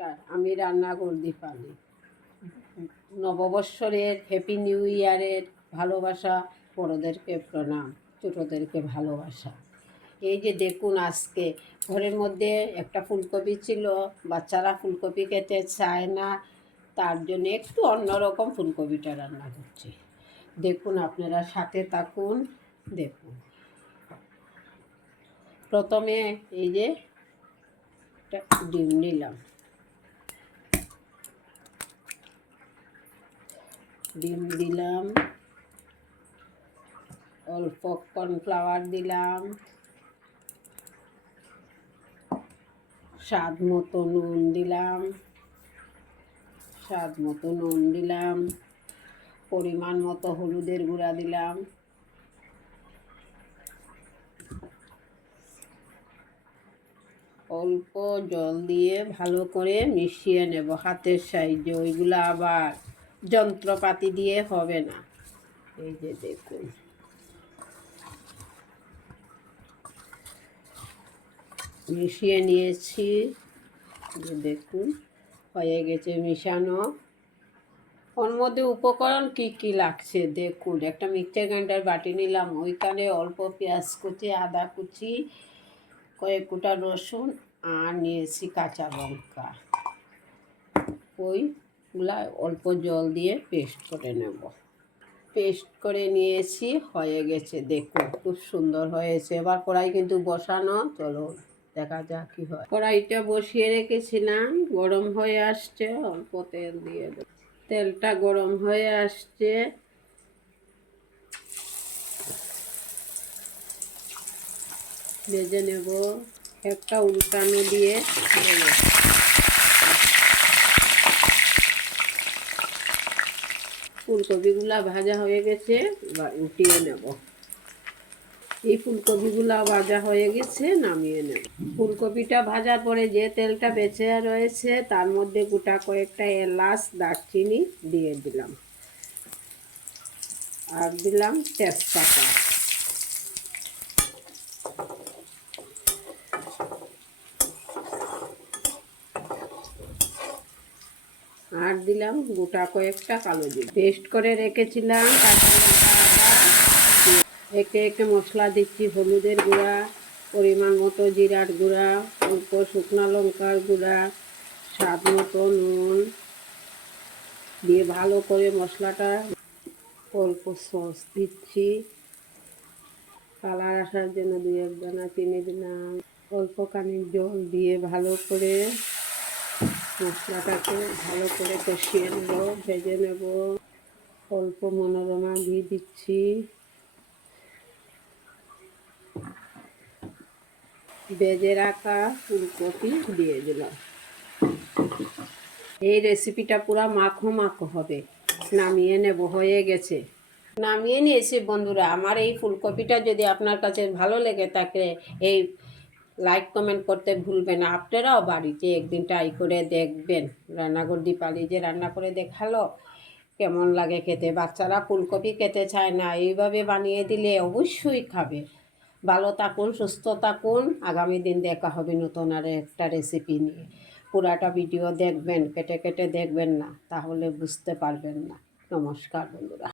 নমস্কার, আমি রান্নাঘর দীপালি। নববৎসরের হ্যাপি নিউ ইয়ারের ভালোবাসা, বড়োদেরকে প্রণাম, ছোটোদেরকে ভালোবাসা। এই যে দেখুন, আজকে ঘরের মধ্যে একটা ফুলকপি ছিল, বাচ্চারা ফুলকপি খেতে চায় না, তার জন্য একটু অন্যরকম ফুলকপিটা রান্না করছি। দেখুন, আপনারা সাথে থাকুন। দেখুন, প্রথমে এই যে ডিম নিলাম, ডিম দিলাম, অল্প কর্নফ্লাওয়ার দিলাম, স্বাদ মতো নুন দিলাম, পরিমাণ মতো হলুদের গুঁড়া দিলাম, অল্প জল দিয়ে ভালো করে মিশিয়ে নেব হাতের সাহায্যে। ওইগুলো আবার যন্ত্রপাতি দিয়ে হবে না। এই যে দেখুন, মিশিয়ে নিয়েছি। দেখুন, হয়ে গেছে মিশানো। ওর মধ্যে উপকরণ কি কি লাগছে দেখুন। একটা মিক্সচার গ্রাইন্ডার বাটি নিলাম, ওইখানে অল্প পেঁয়াজ কুচি, আদা কুচি, কয়েক কুটা রসুন, আর নিয়েছি কাঁচা লঙ্কা। ওইগুলা অল্প জল দিয়ে পেস্ট করে নেব। পেস্ট করে নিয়েছি, হয়ে গেছে। দেখুন, খুব সুন্দর হয়েছে। এবার কড়াই কিন্তু বসানো, চলো দেখা যাক কি হয়। কড়াইটা বসিয়ে রেখেছিলাম, গরম হয়ে আসছে, অল্প তেল দিয়ে দেব। তেলটা গরম হয়ে আসছে, ভেজে নেব। একটা উল্টানো দিয়ে দেব। ফুলকপিগুলা ভাজা হয়ে গেছে, এবার উঠিয়ে নেব। এই ফুলকপিগুলা ভাজা হয়ে গেছে, নামিয়ে নেব। ফুলকপিটা ভাজার পরে যে তেলটা বেঁচে রয়েছে, তার মধ্যে গোটা কয়েকটা এলাচ, দারচিনি দিয়ে দিলাম, আর দিলাম তেজপাতা, আর দিলাম গোটা কয়েকটা কালো জিরা। পেস্ট করে রেখেছিলাম কাঁচা লঙ্কা, আদা। একে একে মশলা দিচ্ছি। হলুদের গুঁড়া, পরিমাণ মতো জিরার গুঁড়া, অল্প শুকনো লঙ্কার গুঁড়া, স্বাদ মতো নুন দিয়ে ভালো করে মশলাটা, অল্প সস দিচ্ছি, কালার আসার জন্য 2-1 দানা চিনি দিলাম, অল্প খানিক জল দিয়ে ভালো করে মশলাটাকে ভালো করে কষিয়ে নেব, ভেজে নেব। অল্প মনোরমা ঘি দিচ্ছি, ভেজে রাখা ফুলকপি দিয়ে দিলাম। এই রেসিপিটা পুরো মাখো মাখো হবে। নামিয়ে নেব, হয়ে গেছে। নামিয়ে নিয়েছি বন্ধুরা। আমার এই ফুলকপিটা যদি আপনার কাছে ভালো লেগে থাকে, এই লাইক কমেন্ট করতে ভুলবেন না। আপনারাও বাড়িতে একদিন ট্রাই করে দেখবেন। রান্নাঘর দীপালি যে রান্না করে দেখালো, কেমন লাগে খেতে। বাচ্চারা ফুলকপি খেতে চায় না, এইভাবে বানিয়ে দিলে অবশ্যই খাবে। ভালো থাকুন, সুস্থ থাকুন। আগামী দিন দেখা হবে নতুন আর একটা রেসিপি নিয়ে। পুরাটা ভিডিও দেখবেন, কেটে কেটে দেখবেন না, তাহলে বুঝতে পারবেন না। নমস্কার বন্ধুরা।